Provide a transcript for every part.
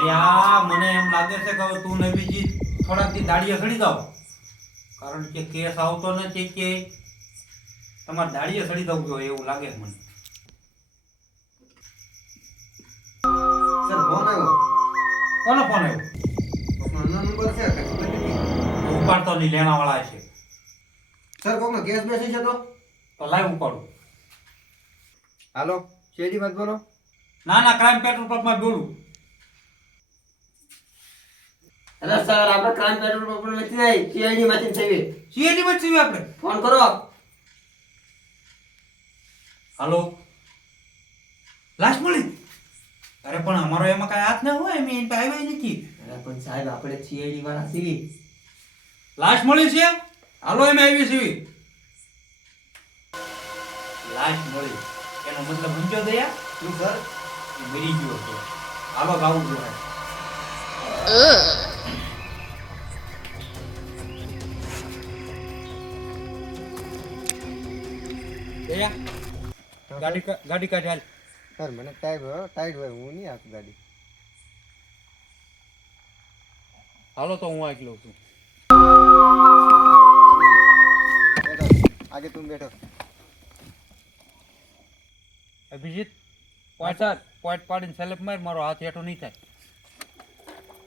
ત્યાં મને એમ લાગે છે કે હવે તું ને બીજી થોડાક દી દાડીએ સડી જાવ કારણ કે કેસ આવતો નથી કે તમારે દાડીએ સડી જવું જોઈએ એવું લાગે મને. સર ફોન આવ્યો. કોનો ફોન આવ્યો? નંબર છે ઉપાડતો નહીં લેણા વાળા છે. સર કોકનો કેસ બેસી છે તો? તો લાઈવ ઉપાડું. હાલો શેરી વાત બોલો. ના ના ક્રાઇમ પેટ્રોલ પંપમાં બોલું. અરે સર આપણે ક્રાઇમ પેટ્રોલ પંપ નથી. નહીં સીઆઈડી માંથી છે સીએડી માં છીએ આપણે? ફોન કરો. હાલો. લાસ્ટ મળી? અરે પણ અમારો એમાં કાંઈ હાથ ના હોય. એમ એની પાસે આવ્યા નથી. અરે પણ સાહેબ આપણે સીઆઈડી વાળા સીવી લાસ્ટ મળી છે? હાલો એમ આવી સીવી લાસ્ટ મળી. એનો મતલબ સમજો દયા. શું સર? એ મરી ગયો છે હાલો ગાવું જોઈએ દયા ગાડી ગાડી કાઢ હાલ. સર મને ટાઈટ હોય ટાઈટ હોય હું નહીં આપું ગાડી. હાલો તો હું આટલું છું. બેઠો આગે તું બેઠો. અભિજીત પોઈન્ટ પોઈન્ટ પાડીને સેલેપ માર મારો હાથ હેઠો નહીં થાય.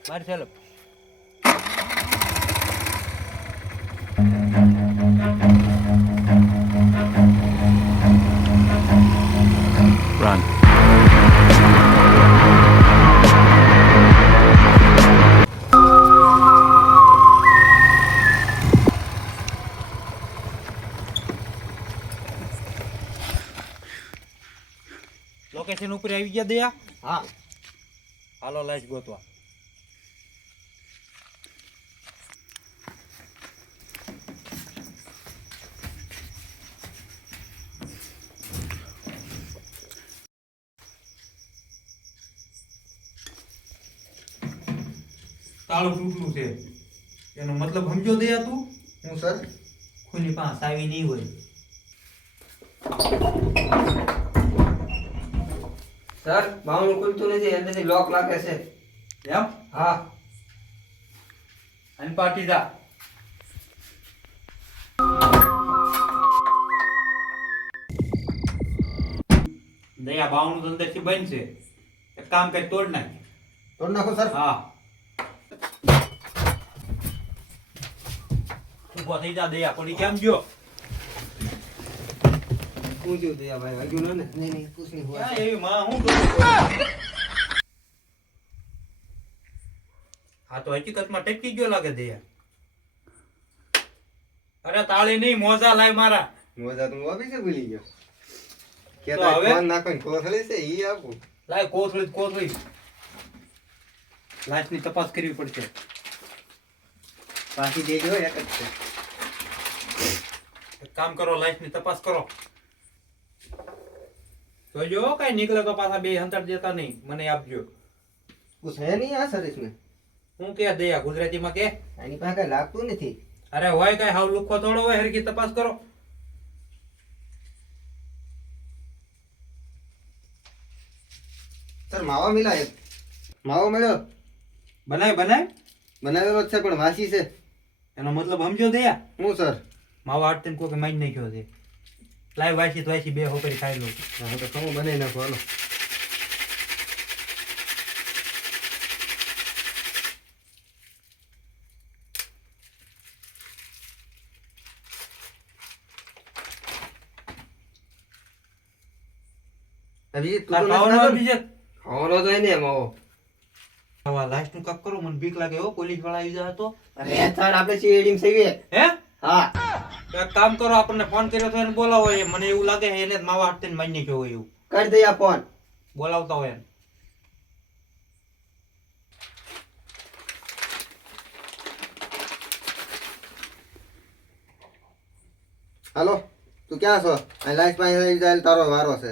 મારી સેલેપ લોકેશન ઉપર આવી ગયા દયા? હા. હાલો લાઈશ ગોતવા. તાળું તૂટલું છે. એનો મતલબ સમજો દયા તું? હું સર? કોઈની પાસે આવી નહીં હોય. સર બાવણું ખુલતું નથી અંદરથી લોક લાગે છે. એમ? હા. અને પાટી જા. દયા બાવણું અંદરથી બનશે એક કામ કરી તોડ નાખ. તોડ નાખો સર. હા. ઊભો થઈ જા દયા. પડી કેમ ગયો? હું જોઉં દયા ભાઈ હજુ ન ને? નહીં નહીં કુછ નહીં હુઆ એવી માં હું હા તો હકીકતમાં ટપકી ગયો લાગે દયા અરે તાળી નહીં મોજા લાય મારા. મોજા તો ઓફિસે ભૂલી ગયો. કે તો હવે? નાખો કોથળી છે ઈ આપું. લાય કોથળી કોથળી. લાશની તપાસ કરવી પડશે. બાકી દેજો એક જ છે. કામ કરો લાશની તપાસ કરો. તો જો કઈ નીકળે તો પાછા બે અંતર દેતા નહીં. મને આપજો કુછ હે નહીં આ સરસ ઇસમે હું કે દયા ગુજરાતીમાં કે? એની પાસે કઈ લાગતું નથી. અરે હોય કઈ હાવ લુખો થોડો હોય હરકી તપાસ કરો. સર માવા મિલા માવો મળ્યો? બનાય બનાય? બનાવેલો છે પણ વાસી છે. એનો મતલબ સમજો દયા. હું સર? માવા આટતીને કોઈ માઈ કહો દે લાય વાસી વાસી બે હોપરી ખાઈ લઉં. હા તો ખમો બનાવી નાખો હાલો. લાસ્ટનું કાક કરો મને બીક લાગે હો પોલીસવાળા આવી જતો અરે સર આપણે સીઆઈડી માં હે? હા. એક કામ કરો આપણને ફોન કર્યો તો એને બોલાવો એ. મને એવું લાગે છે એને માવા હાથ તેને મારી નાખ્યો હોય એવું. કરી દઈએ ફોન બોલાવતા હોય એને. હાલો તું ક્યાં છો? અહીં લાઈફ પાસે આવી જાય તારો વારો છે.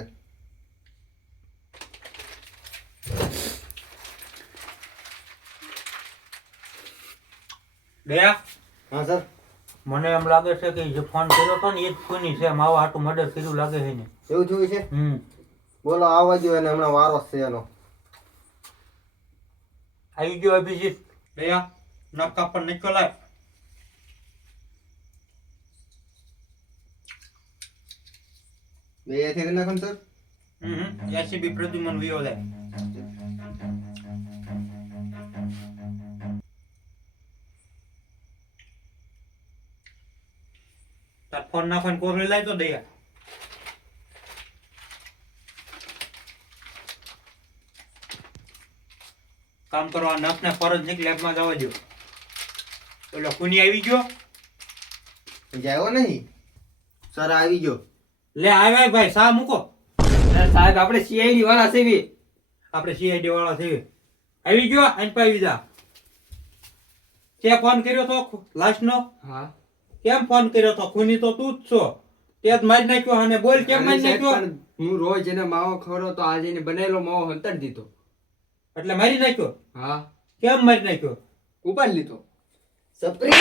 દયા હા સર. મને એમ લાગે છે કે જે ફોન કર્યો હતો ને એ જ કોઈની છે. માવા આટું મર્ડર કર્યું લાગે છે ને એવું જોયું છે? હમ. બોલો આવવા જોઈએ ને હમણાં વારો છે એનો. આવી ગયો અભિજીત. દયા નક્કા પર નીકળાય બે થઈ નાખો સર. હમ એસીબી પ્રદ્યુમન વિયો તાર ફોન નાખો કોથળી લાય તો દયા. કામ કરવા નખને ફોરેન્સિક લેબમાં જવા દો ઓલો કુની આવી ગયો? જાયો નહીં? સર આવી ગયો. લે આવ્યા ભાઈ સા મૂકો. સાહેબ આપણે સીઆઈડી વાળા છે આપણે સીઆઈડી વાળા છે આવી ગયો આઈન પાવી જા તે ફોન કર્યો તો લાસ્ટ નો હા. કેમ ફોન કર્યો તો? ખૂની તો તું જ છો. તે જ મારી નાખ્યો અને બોલ કેમ મારી નાખ્યો? હું રોજ એને માવો ખવડો તો આજે એને બનેલો માવો હંતર દીધો. એટલે મારી નાખ્યો? હા. કેમ મારી નાખ્યો? ઉપાડી લીધો. સપ્રી!